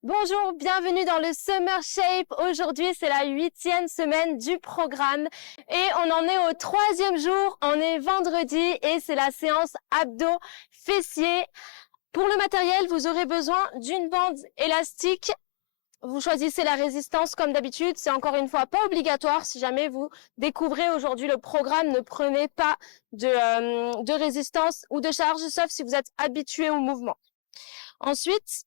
Bonjour, bienvenue dans le Summer Shape. Aujourd'hui, c'est la 8e semaine du programme et on en est au 3e jour. On est vendredi et c'est la séance abdos fessiers. Pour le matériel, vous aurez besoin d'une bande élastique. Vous choisissez la résistance comme d'habitude. C'est encore une fois pas obligatoire. Si jamais vous découvrez aujourd'hui le programme, ne prenez pas de résistance ou de charge, sauf si vous êtes habitué au mouvement. Ensuite,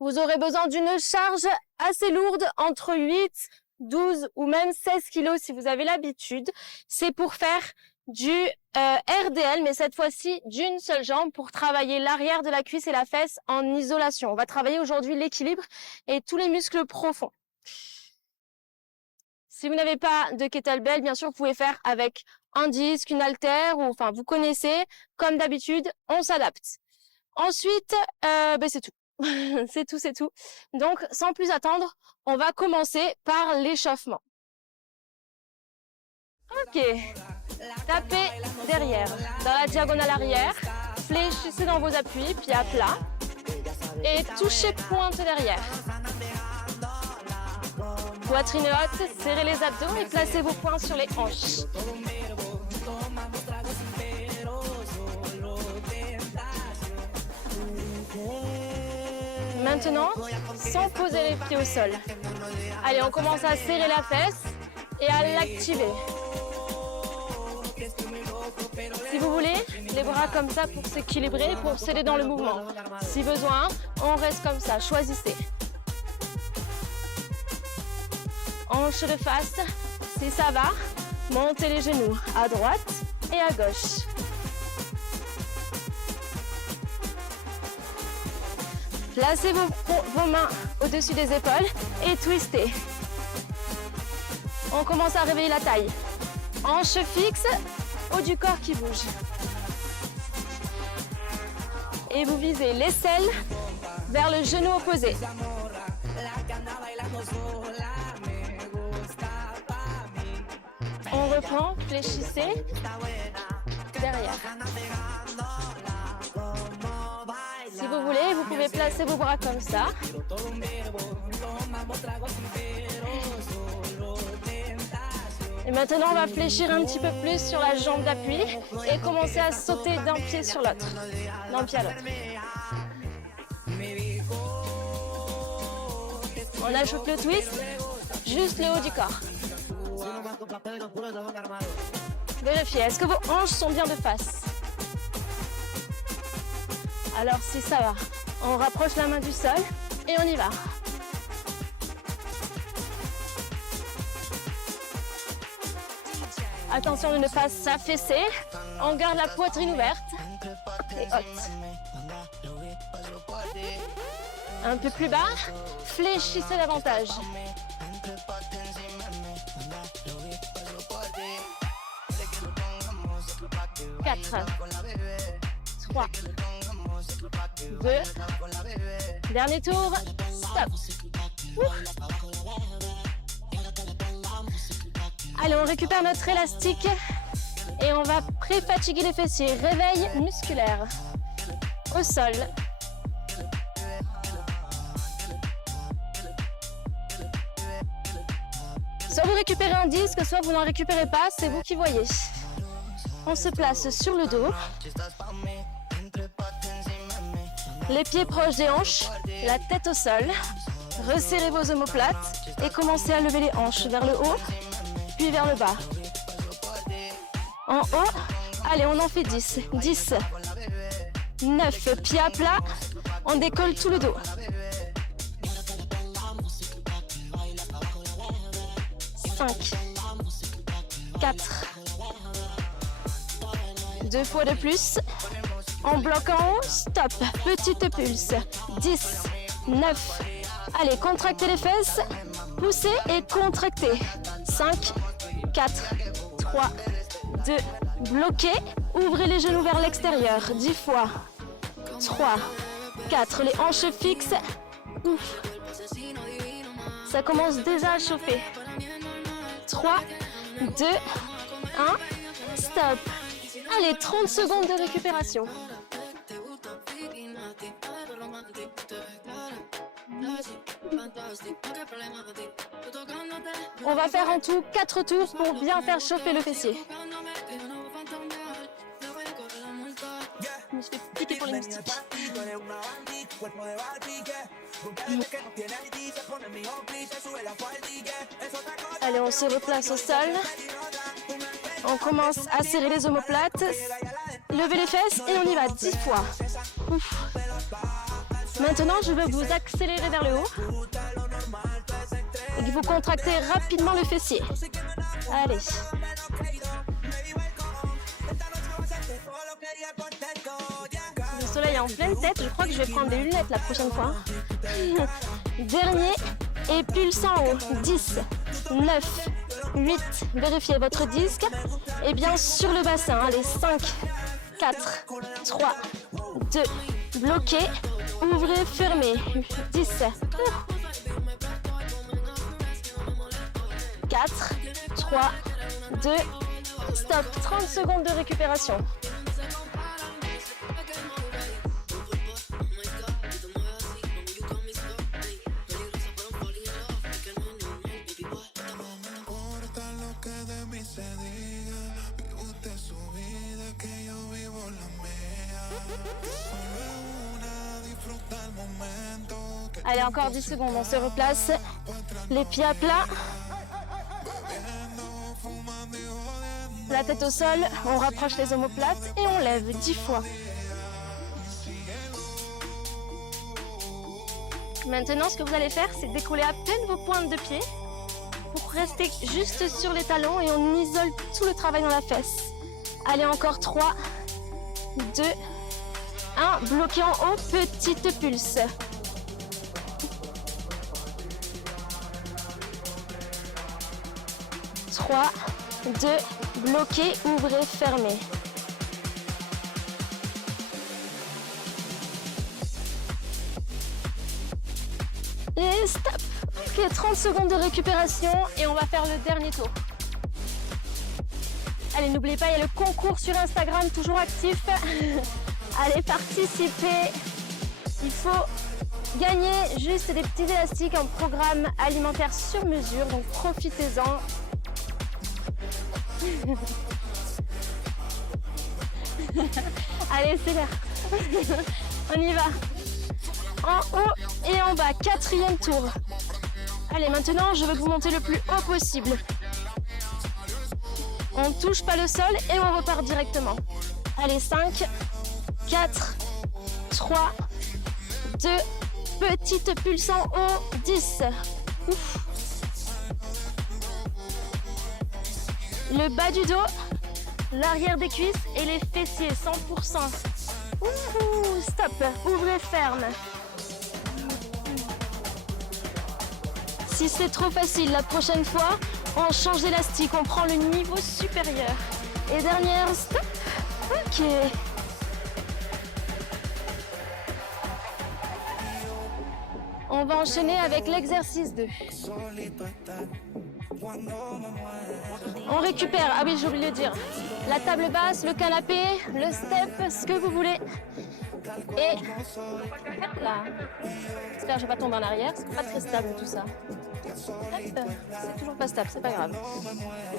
vous aurez besoin d'une charge assez lourde, entre 8, 12 ou même 16 kilos si vous avez l'habitude. C'est pour faire du RDL, mais cette fois-ci d'une seule jambe pour travailler l'arrière de la cuisse et la fesse en isolation. On va travailler aujourd'hui l'équilibre et tous les muscles profonds. Si vous n'avez pas de kettlebell, bien sûr, vous pouvez faire avec un disque, une haltère, ou enfin, vous connaissez. Comme d'habitude, on s'adapte. Ensuite, c'est tout. c'est tout. Donc, sans plus attendre, on va commencer par l'échauffement. Ok. Tapez derrière, dans la diagonale arrière. Fléchissez dans vos appuis, pieds à plat. Et touchez pointe derrière. Poitrine haute, serrez les abdos et placez vos poings sur les hanches. Maintenant, sans poser les pieds au sol. Allez, on commence à serrer la fesse et à l'activer. Si vous voulez, les bras comme ça pour s'équilibrer, pour s'aider dans le mouvement. Si besoin, on reste comme ça, choisissez. Hanche de face, si ça va, montez les genoux à droite et à gauche. Placez vos mains au-dessus des épaules et twistez. On commence à réveiller la taille. Hanche fixe, haut du corps qui bouge. Et vous visez l'aisselle vers le genou opposé. On reprend, fléchissez derrière. Si vous voulez, vous pouvez placer vos bras comme ça. Et maintenant, on va fléchir un petit peu plus sur la jambe d'appui et commencer à sauter d'un pied sur l'autre, d'un pied à l'autre. On ajoute le twist, juste le haut du corps. Vérifiez, est-ce que vos hanches sont bien de face? Alors si ça va, on rapproche la main du sol et on y va. Attention de ne pas s'affaisser, on garde la poitrine ouverte et haute. Un peu plus bas, fléchissez davantage. 4, 3, 2, dernier tour, stop. Allez, on récupère notre élastique et on va pré-fatiguer les fessiers. Réveil musculaire au sol. Soit vous récupérez un disque, soit vous n'en récupérez pas, c'est vous qui voyez. On se place sur le dos. Les pieds proches des hanches, la tête au sol. Resserrez vos omoplates et commencez à lever les hanches vers le haut, puis vers le bas. En haut, allez, on en fait 10. 10, 9, pieds à plat, on décolle tout le dos. 5, 4, 2 fois de plus. On bloque en haut, stop, petite pulse. 10, 9, allez, contractez les fesses, poussez et contractez. 5, 4, 3, 2, bloquez, ouvrez les genoux vers l'extérieur. 10 fois. 3, 4, les hanches fixes. Ouf. Ça commence déjà à chauffer. 3, 2, 1, stop. Allez, 30 secondes de récupération. On va faire en tout 4 tours pour bien faire chauffer le fessier. Je me suis fait piquer pour les moustiques. Allez, on se replace au sol. On commence à serrer les omoplates, lever les fesses et on y va 10 fois. Ouf. Maintenant, je veux vous accélérer vers le haut. Et vous contractez rapidement le fessier. Allez. Le soleil est en pleine tête. Je crois que je vais prendre des lunettes la prochaine fois. Dernier et pulse en haut. 10, 9, 8. Vérifiez votre disque. Et bien sur le bassin. Allez, 5, 4, 3, 2. Bloquez. Ouvrez, fermez. 10. 4, 3, 2. Stop. 30 secondes de récupération. Allez, encore 10 secondes, on se replace. Les pieds à plat. La tête au sol, on rapproche les omoplates et on lève 10 fois. Maintenant, ce que vous allez faire, c'est décoller à peine vos pointes de pied pour rester juste sur les talons et on isole tout le travail dans la fesse. Allez, encore 3, 2, 1. Bloquez en haut, petite pulse. 3, 2, bloquez, ouvrez, fermez. Et stop. Ok, 30 secondes de récupération et on va faire le dernier tour. Allez, n'oubliez pas, il y a le concours sur Instagram, toujours actif. Allez, participez. Il faut gagner juste des petits élastiques en programme alimentaire sur mesure, donc profitez-en. Allez, c'est l'heure. On y va. En haut et en bas, 4e tour. Allez, maintenant, je veux que vous montez le plus haut possible. On ne touche pas le sol et on repart directement. Allez, 5, 4, 3, 2, petite pulse en haut, 10. Ouf. Le bas du dos, l'arrière des cuisses et les fessiers, 100%. Ouh, stop, ouvrez ferme. Si c'est trop facile, la prochaine fois, on change d'élastique, on prend le niveau supérieur. Et dernière, stop. Ok. On va enchaîner avec l'exercice 2. On récupère, ah oui j'ai oublié de dire, la table basse, le canapé, le step, ce que vous voulez. Et hop là. J'espère que je ne vais pas tomber en arrière, c'est pas très stable tout ça. Hop, c'est toujours pas stable, c'est pas grave.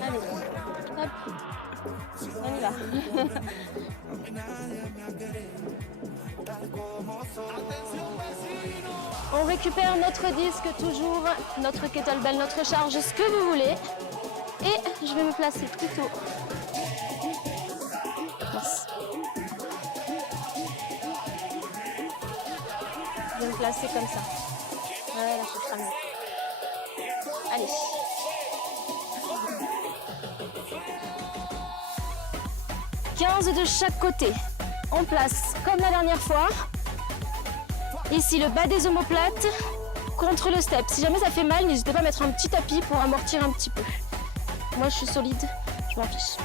Allez, hop, on y va. On récupère notre disque toujours, notre kettlebell, notre charge, ce que vous voulez. Et je vais me placer plutôt. Yes. Je vais me placer comme ça. Voilà, ce sera mieux. Allez. « 15 de chaque côté. On place comme la dernière fois. Ici, le bas des omoplates contre le step. Si jamais ça fait mal, n'hésitez pas à mettre un petit tapis pour amortir un petit peu. Moi, je suis solide, je m'en fiche.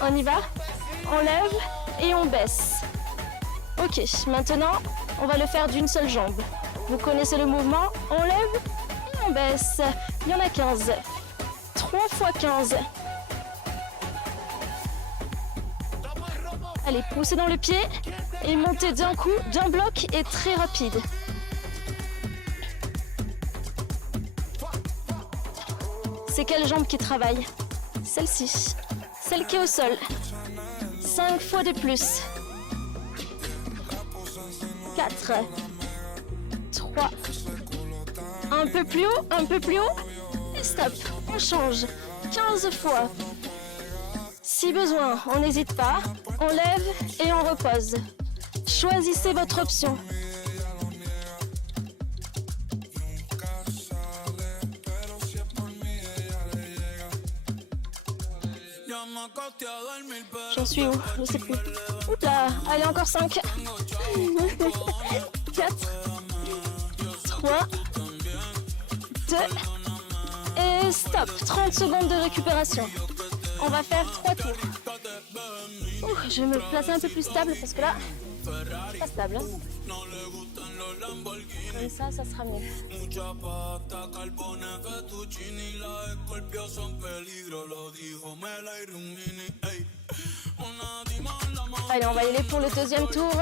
On y va. On lève et on baisse. Ok, maintenant, on va le faire d'une seule jambe. Vous connaissez le mouvement. On lève et on baisse. Il y en a 15. 3 fois 15. Allez, poussez dans le pied et montez d'un coup, d'un bloc et très rapide. C'est quelle jambe qui travaille? Celle-ci. Celle qui est au sol. 5 fois de plus. 4. 3. Un peu plus haut, un peu plus haut. Et stop. On change. 15 fois. Si besoin, on n'hésite pas. On lève et on repose. Choisissez votre option. J'en suis où? Je sais plus. Oups là, allez encore 5. 4. 3. 2. Et stop. 30 secondes de récupération. On va faire 3 tours. Je vais me placer un peu plus stable parce que là, c'est pas stable. Hein. Comme ça sera mieux. Allez, on va y aller pour le deuxième tour.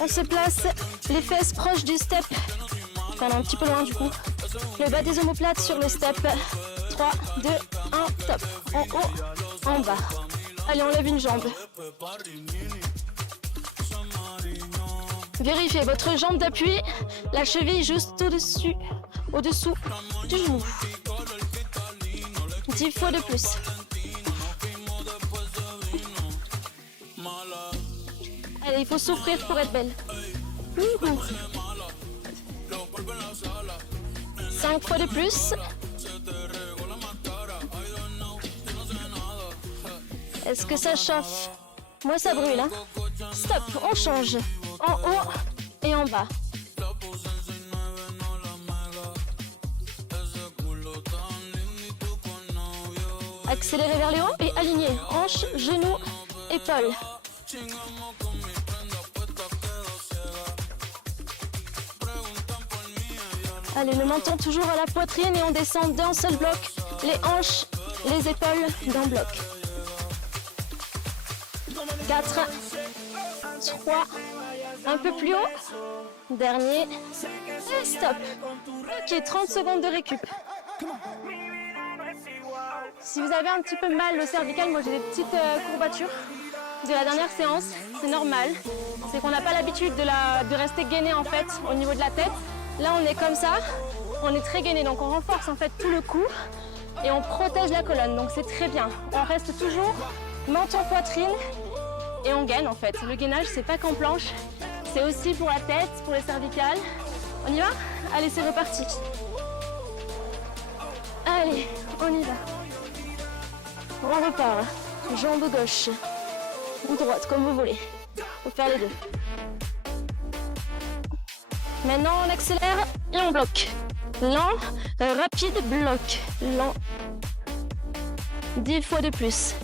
On se place les fesses proches du step. Enfin, un petit peu loin du coup. Le bas des omoplates sur le step. 3, 2, 1, top. En haut, en bas. Allez, on lève une jambe. Vérifiez votre jambe d'appui, la cheville juste au-dessous du genou. 10 fois de plus. Allez, il faut souffrir pour être belle. 5 fois de plus. Est-ce que ça chauffe? Moi, ça brûle. Hein? Stop, on change. En haut et en bas. Accélérez vers le haut et alignez. Hanches, genoux, épaules. Allez, le menton toujours à la poitrine et on descend d'un seul bloc. Les hanches, les épaules d'un bloc. 4, 3, un peu plus haut. Dernier. Et stop. Ok, 30 secondes de récup. Si vous avez un petit peu mal au cervical, moi j'ai des petites courbatures de la dernière séance, c'est normal. C'est qu'on n'a pas l'habitude de rester gainé en fait au niveau de la tête. Là on est comme ça, on est très gainé, donc on renforce en fait tout le cou et on protège la colonne, donc c'est très bien. On reste toujours menton poitrine et on gaine en fait. Le gainage c'est pas qu'en planche, c'est aussi pour la tête, pour les cervicales. On y va? Allez, c'est reparti. Allez, on y va. On repart. Jambe gauche ou droite, comme vous voulez. Faut faire les deux. Maintenant, on accélère et on bloque. Lent, rapide, bloc. Lent. 10 fois de plus.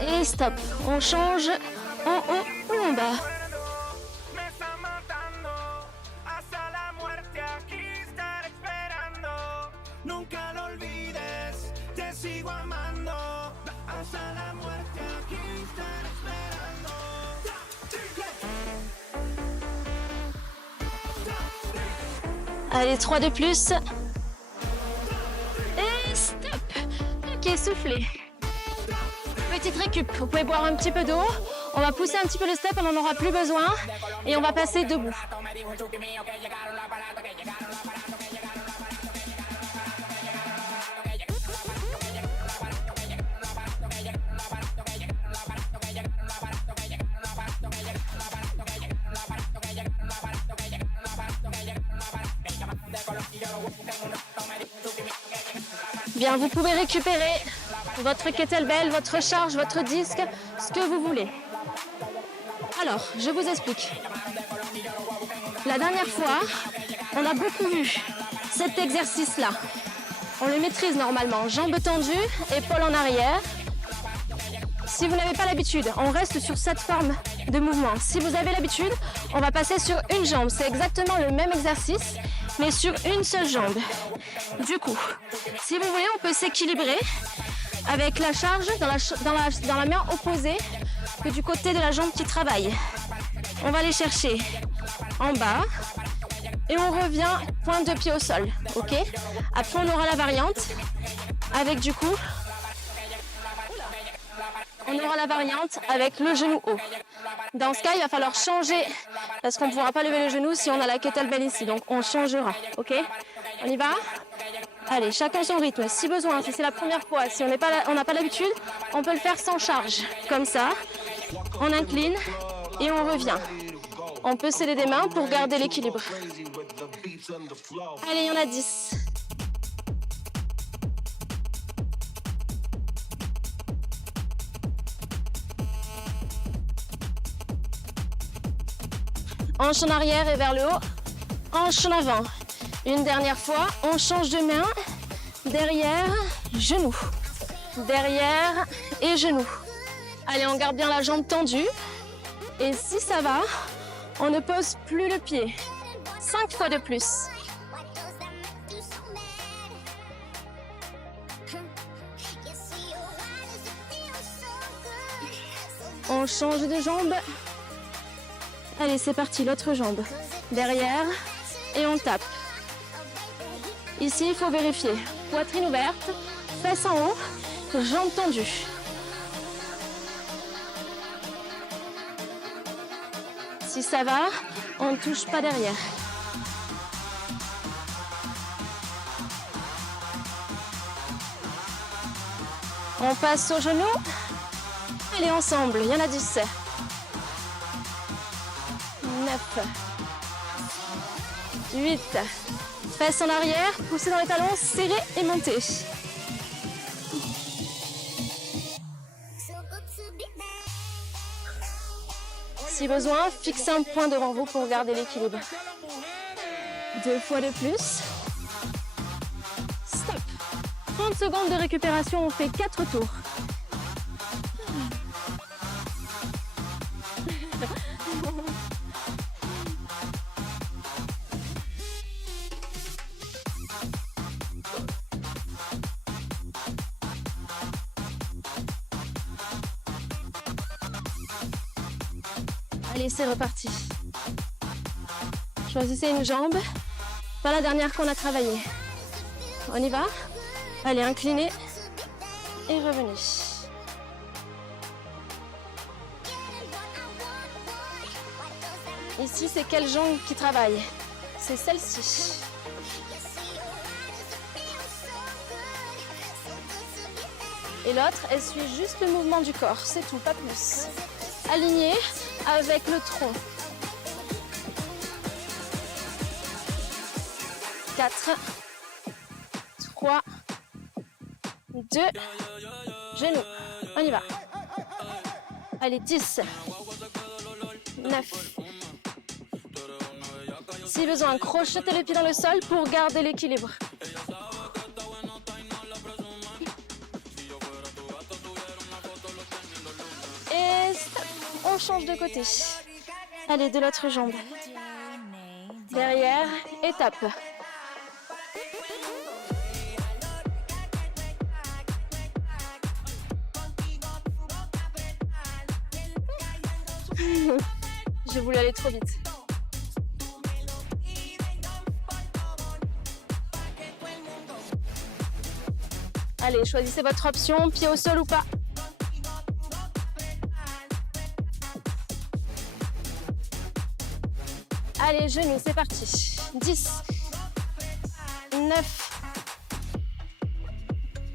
Et stop. On change en haut ou en bas. Allez, 3 de plus. Et stop. Ok, soufflez. Petite récup. Vous pouvez boire un petit peu d'eau. On va pousser un petit peu le step, on n'en aura plus besoin. Et on va passer debout. Bien, vous pouvez récupérer votre kettlebell, votre charge, votre disque, ce que vous voulez. Alors, je vous explique. La dernière fois, on a beaucoup vu cet exercice-là. On le maîtrise normalement. Jambes tendues, épaules en arrière. Si vous n'avez pas l'habitude, on reste sur cette forme de mouvement. Si vous avez l'habitude, on va passer sur une jambe. C'est exactement le même exercice, mais sur une seule jambe. Du coup, si vous voulez, on peut s'équilibrer avec la charge dans la main opposée que du côté de la jambe qui travaille. On va aller chercher en bas et on revient pointe de pied au sol, ok? Après, on aura la variante avec du coup, on aura la variante avec le genou haut. Dans ce cas, il va falloir changer parce qu'on ne pourra pas lever le genou si on a la kettlebell ici. Donc, on changera, ok? On y va? Allez, chacun son rythme. Si besoin, si c'est la première fois, si on n'a pas l'habitude, on peut le faire sans charge. Comme ça, on incline et on revient. On peut sceller des mains pour garder l'équilibre. Allez, il y en a 10. Hanche en arrière et vers le haut. Hanche en avant. Une dernière fois, on change de main. Derrière, genou. Derrière et genou. Allez, on garde bien la jambe tendue. Et si ça va, on ne pose plus le pied. 5 fois de plus. On change de jambe. Allez, c'est parti, l'autre jambe. Derrière et on tape. Ici, il faut vérifier. Poitrine ouverte, fesses en haut, jambes tendues. Si ça va, on ne touche pas derrière. On passe au genou. Allez, ensemble, il y en a 10. 9, 8, fesses en arrière, poussez dans les talons, serrez et montez. Si besoin, fixez un point devant vous pour garder l'équilibre. 2 fois de plus. Stop. 30 secondes de récupération, on fait 4 tours. Allez, c'est reparti. Choisissez une jambe, pas la dernière qu'on a travaillée. On y va? Allez, inclinez et revenez. Ici, c'est quelle jambe qui travaille? C'est celle-ci. Et l'autre, elle suit juste le mouvement du corps, c'est tout, pas plus. Aligné avec le tronc. 4, 3, 2, genoux. On y va. Allez, 10, 9. Si besoin, crochetez les pieds dans le sol pour garder l'équilibre. Et stop. On change de côté. Allez, de l'autre jambe. Derrière, et tape. J'ai voulu aller trop vite. Allez, choisissez votre option, pied au sol ou pas. Allez, genoux, c'est parti. 10, 9,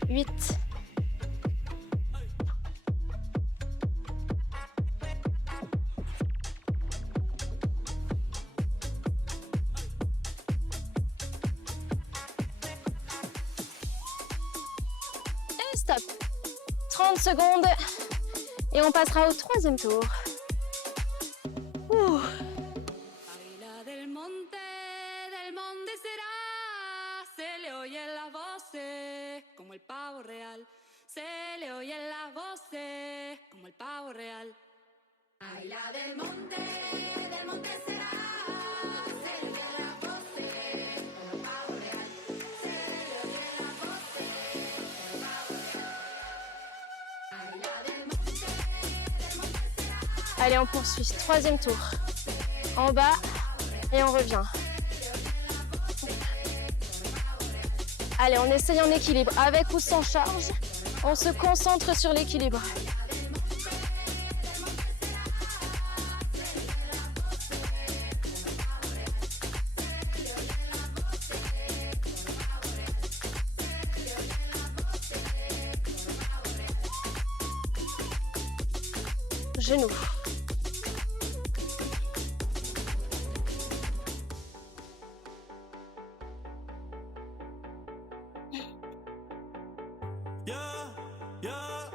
8, 30 secondes et on passera au troisième tour. Ouh. Allez, on poursuit. Troisième tour. En bas et on revient. Allez, on essaye en équilibre. Avec ou sans charge, on se concentre sur l'équilibre. Genoux.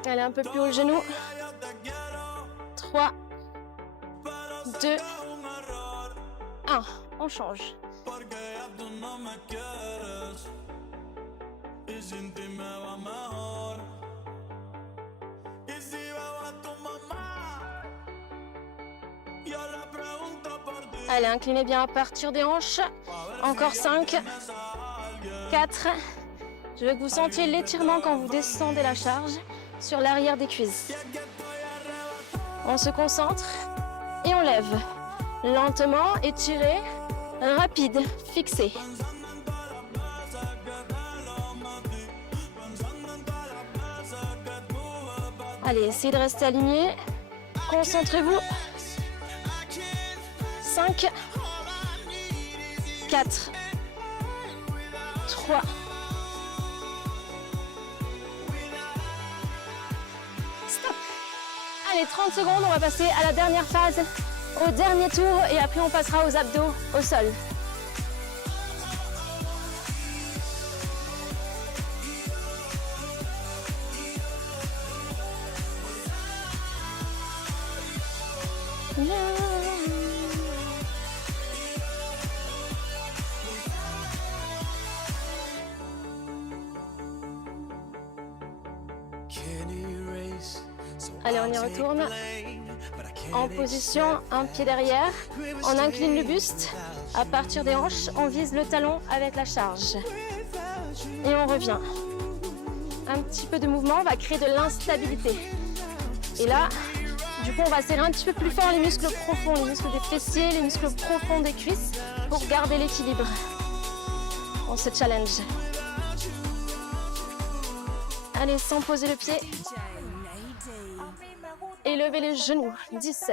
Allez, un peu plus haut le genou. 3, 2, 1. On change. Allez, inclinez bien à partir des hanches. Encore 5, 4. Je veux que vous sentiez l'étirement quand vous descendez la charge sur l'arrière des cuisses. On se concentre et on lève. Lentement, étiré, rapide, fixé. Allez, essayez de rester aligné. Concentrez-vous. 5, 4, 3. Stop. Allez, 30 secondes, on va passer à la dernière phase, au dernier tour, et après on passera aux abdos au sol. Allez, on y retourne. En position, un pied derrière. On incline le buste. À partir des hanches, on vise le talon avec la charge. Et on revient. Un petit peu de mouvement va créer de l'instabilité. Et là, du coup, on va serrer un petit peu plus fort les muscles profonds, les muscles des fessiers, les muscles profonds des cuisses pour garder l'équilibre. On se challenge. Allez, sans poser le pied. Et levez les genoux. 10.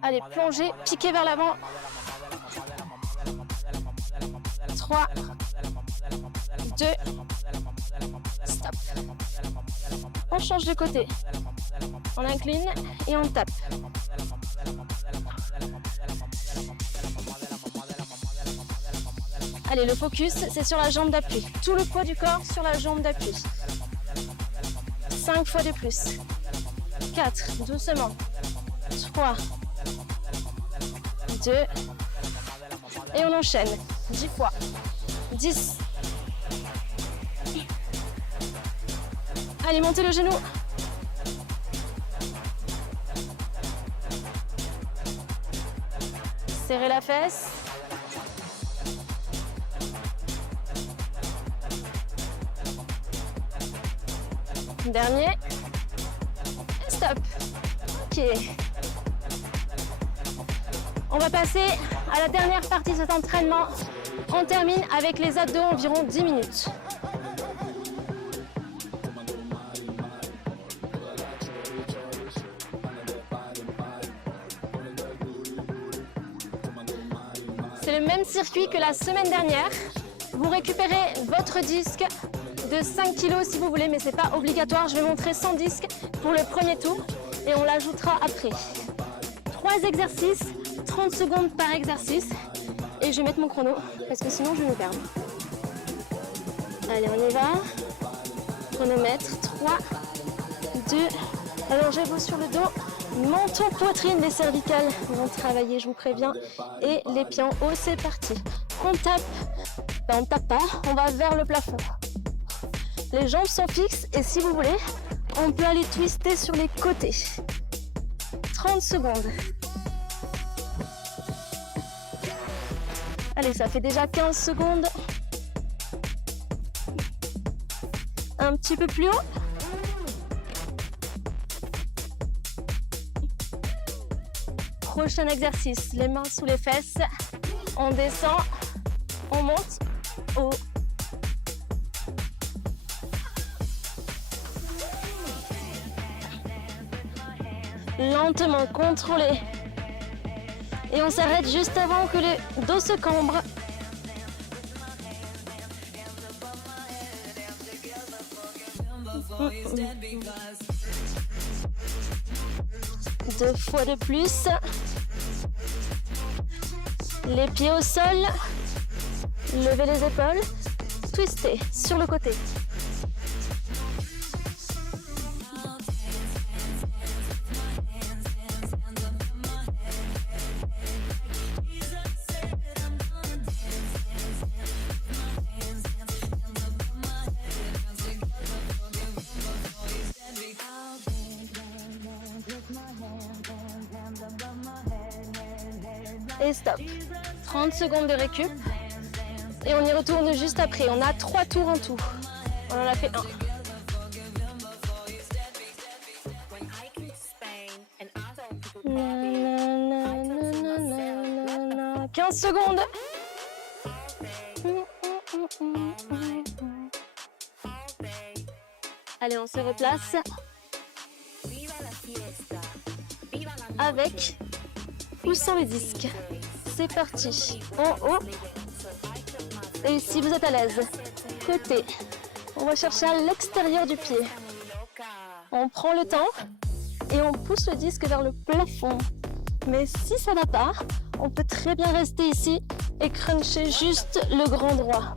Allez, plongez, piquez vers l'avant. 3, 2, stop. On change de côté. On incline et on tape. Allez, le focus, c'est sur la jambe d'appui. Tout le poids du corps sur la jambe d'appui. 5 fois de plus. 4, doucement. 3, 2, et on enchaîne. 10 fois. 10. Allez, montez le genou. Serrez la fesse. Dernier. Et stop. Ok. On va passer à la dernière partie de cet entraînement. On termine avec les abdos environ 10 minutes. C'est le même circuit que la semaine dernière. Vous récupérez votre disque de 5 kg si vous voulez, mais ce n'est pas obligatoire. Je vais montrer 100 disques pour le premier tour et on l'ajoutera après. 3 exercices, 30 secondes par exercice. Et je vais mettre mon chrono parce que sinon je vais me perdre. Allez, on y va. Chronomètre, 3, 2, allongez-vous sur le dos. Menton, poitrine, les cervicales vont travailler, je vous préviens. Et les pieds en haut, c'est parti. On tape, on tape pas, on va vers le plafond. Les jambes sont fixes et si vous voulez, on peut aller twister sur les côtés. 30 secondes. Allez, ça fait déjà 15 secondes. Un petit peu plus haut. Prochain exercice, les mains sous les fesses. On descend, on monte, haut. Lentement, contrôlé. Et on s'arrête juste avant que le dos se cambre. Deux fois de plus. Les pieds au sol. Levez les épaules. Twistez sur le côté. Et stop. 30 secondes de récup. Et on y retourne juste après. On a 3 tours en tout. On en a fait 1. Nanana, 15 secondes. Allez, on se replace. Avec ou sans le disque. C'est parti. En haut. Et si vous êtes à l'aise, côté. On va chercher à l'extérieur du pied. On prend le temps et on pousse le disque vers le plafond. Mais si ça va pas, on peut très bien rester ici et cruncher juste le grand droit.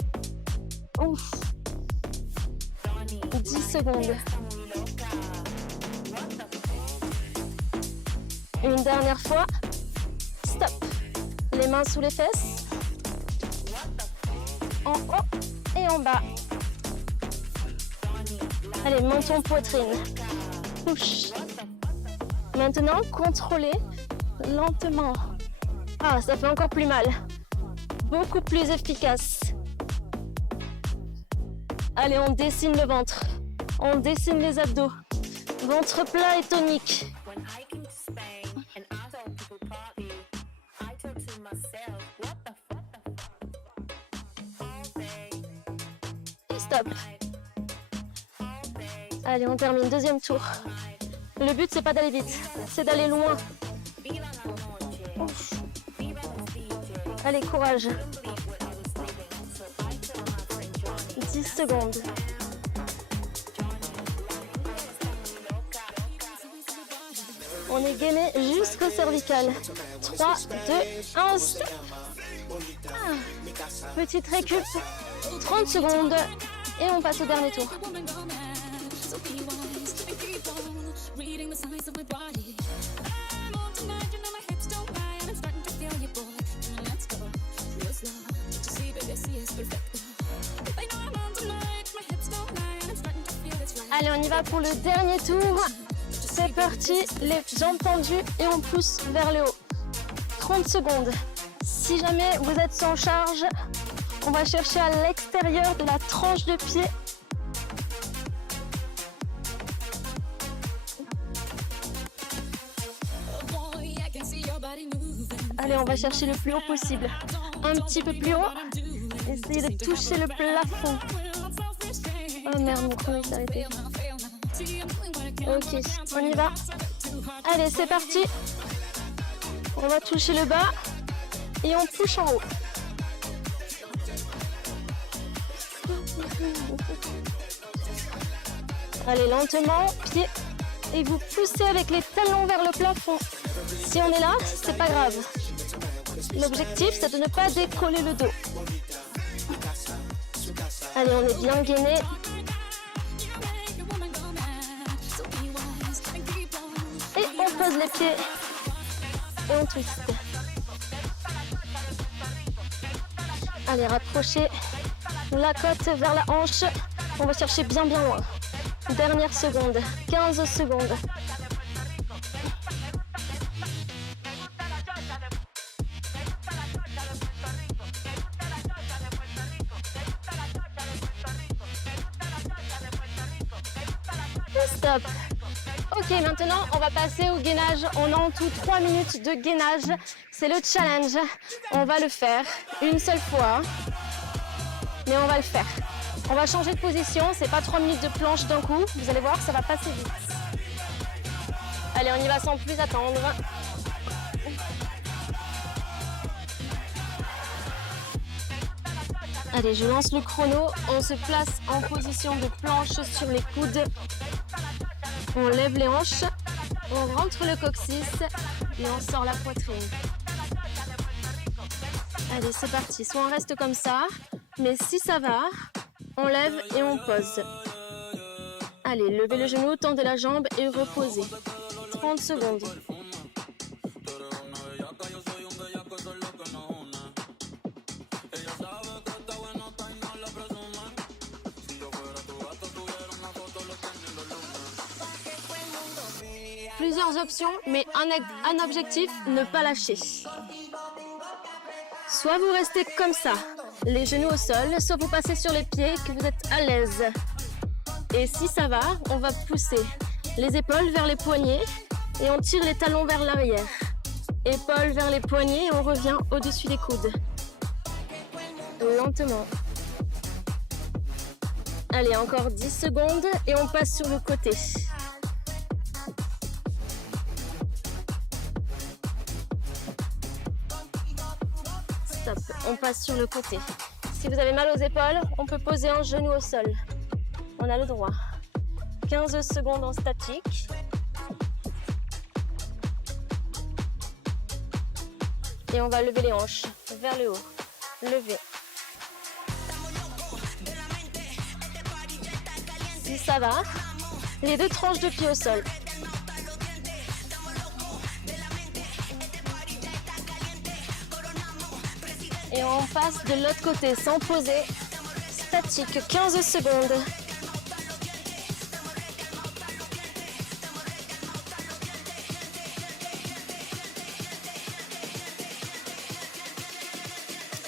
Ouf. 10 secondes. Une dernière fois. Stop. Les mains sous les fesses. En haut et en bas. Allez, menton, poitrine. Push. Maintenant, contrôlez lentement. Ah, ça fait encore plus mal. Beaucoup plus efficace. Allez, on dessine le ventre. On dessine les abdos. Ventre plat et tonique. Et stop. Allez, on termine. Deuxième tour. Le but, c'est pas d'aller vite, c'est d'aller loin. Ouf. Allez, courage. 10 secondes. On est gainé jusqu'au cervical. 3, 2, 1, stop. Petite récup. 30 secondes. Et on passe au dernier tour. Allez, on y va pour le dernier tour. C'est parti, les jambes tendues et on pousse vers le haut. 30 secondes. Si jamais vous êtes sans charge, on va chercher à l'extérieur de la tranche de pied. Allez, on va chercher le plus haut possible. Un petit peu plus haut. Essayez de toucher le plafond. Oh merde, mon chrono s'est arrêté. Ok, on y va. Allez, c'est parti. On va toucher le bas et on touche en haut. Allez, lentement, pied. Et vous poussez avec les talons vers le plafond. Si on est là, c'est pas grave. L'objectif, c'est de ne pas décoller le dos. Allez, on est bien gainé. Et on pose les pieds. Et on twist. Allez, rapprochez la côte vers la hanche. On va chercher bien loin. Dernière seconde. 15 secondes. Stop. Ok, maintenant on va passer au gainage. On a en tout 3 minutes de gainage. C'est le challenge. On va le faire une seule fois. Mais on va le faire. On va changer de position. C'est pas 3 minutes de planche d'un coup. Vous allez voir, ça va passer vite. Allez, on y va sans plus attendre. Allez, je lance le chrono. On se place en position de planche sur les coudes. On lève les hanches. On rentre le coccyx et on sort la poitrine. Allez, c'est parti. Soit on reste comme ça, mais si ça va, on lève et on pose. Allez, levez le genou, tendez la jambe et reposez. 30 secondes. Plusieurs options, mais un objectif, ne pas lâcher. Soit vous restez comme ça, les genoux au sol, soit vous passez sur les pieds, que vous êtes à l'aise. Et si ça va, on va pousser les épaules vers les poignets et on tire les talons vers l'arrière. Épaules vers les poignets et on revient au-dessus des coudes. Lentement. Allez, encore 10 secondes et on passe sur le côté. Stop, on passe sur le côté. Si vous avez mal aux épaules, on peut poser un genou au sol. On a le droit. 15 secondes en statique. Et on va lever les hanches vers le haut. Lever. Si ça va, les deux tranches de pied au sol. Et on passe de l'autre côté sans poser. Statique, 15 secondes.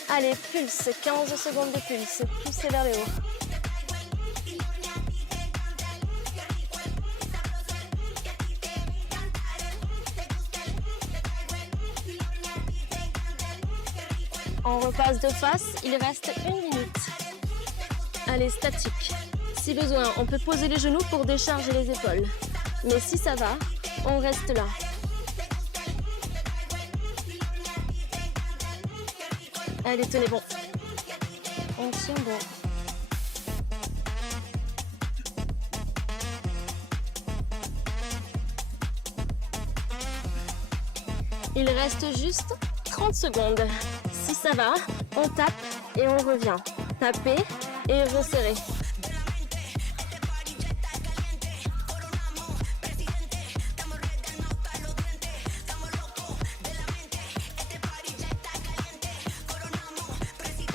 Allez, pulse, 15 secondes de pulse. Poussez vers le haut. On repasse de face, il reste 1 minute. Allez, statique. Si besoin, on peut poser les genoux pour décharger les épaules. Mais si ça va, on reste là. Allez, tenez bon. On tient bon. Il reste juste 30 secondes. Si ça va, on tape et on revient. Tapez et resserrez.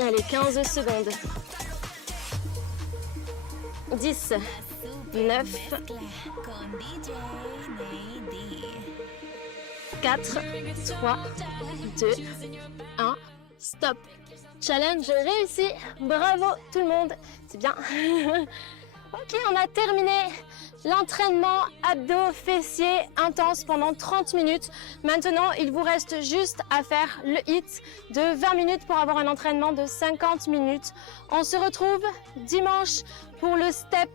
Allez, 15 secondes. 10, 9, 4, 3, 2, 1, stop. Challenge réussi. Bravo tout le monde. C'est bien. Ok, on a terminé l'entraînement abdos fessiers intense pendant 30 minutes. Maintenant, il vous reste juste à faire le HIIT de 20 minutes pour avoir un entraînement de 50 minutes. On se retrouve dimanche pour le step.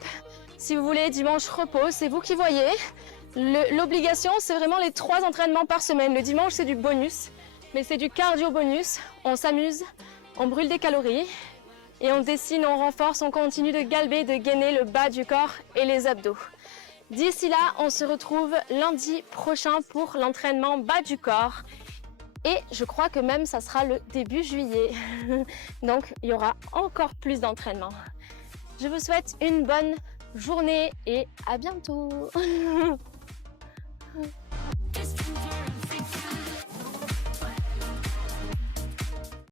Si vous voulez, dimanche repos, c'est vous qui voyez. L'obligation, c'est vraiment les 3 entraînements par semaine. Le dimanche, c'est du bonus, mais c'est du cardio bonus. On s'amuse, on brûle des calories et on dessine, on renforce, on continue de galber, de gainer le bas du corps et les abdos. D'ici là, on se retrouve lundi prochain pour l'entraînement bas du corps. Et je crois que même ça sera le début juillet. Donc, il y aura encore plus d'entraînement. Je vous souhaite une bonne journée et à bientôt.